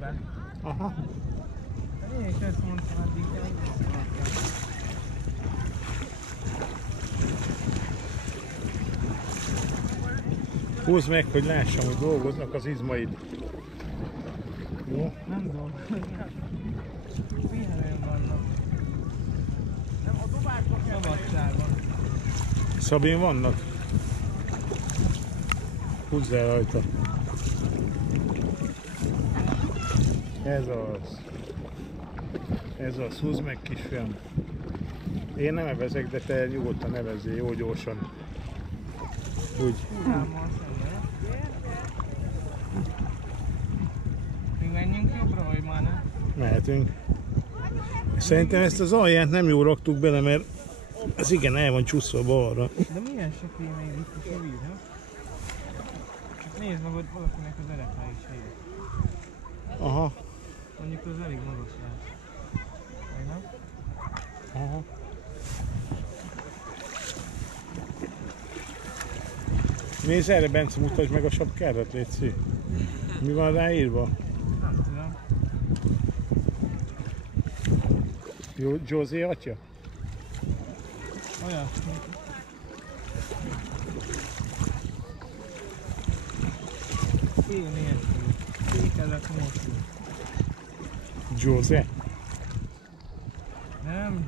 be. Aha. Én is ezt mondtam addig, de még Húzd meg, hogy lássam, hogy dolgoznak az izmaid. Jó? nem dolgoznak. Pihenőn vannak. Nem, a dobásban kell szabadságon. Szabin vannak? Húzz el rajta. Ez az. Ez az. Húzd meg, kisfiam. Én nem evezek, de te nyugodtan evezzél, jó gyorsan. Úgy. Még menjünk jobbra, vagy már nem? Mehetünk. Szerintem ezt az alját nem jól raktuk bele, mert ez igen el van csúszva balra. De milyen söpé még itt is a víz, nem? Csak nézd meg, hogy valakinek az erekre is helyett. Aha. Mondjuk az elég magas lesz. Vagy nem? Aha. Nézd erre, Bence, mutasd meg a sapkádat, légy. Mi van ráírva? Nem tudom. Jó, José atya? Olyasmi. Én nélkül. Fékezek nélkül. José? Nem,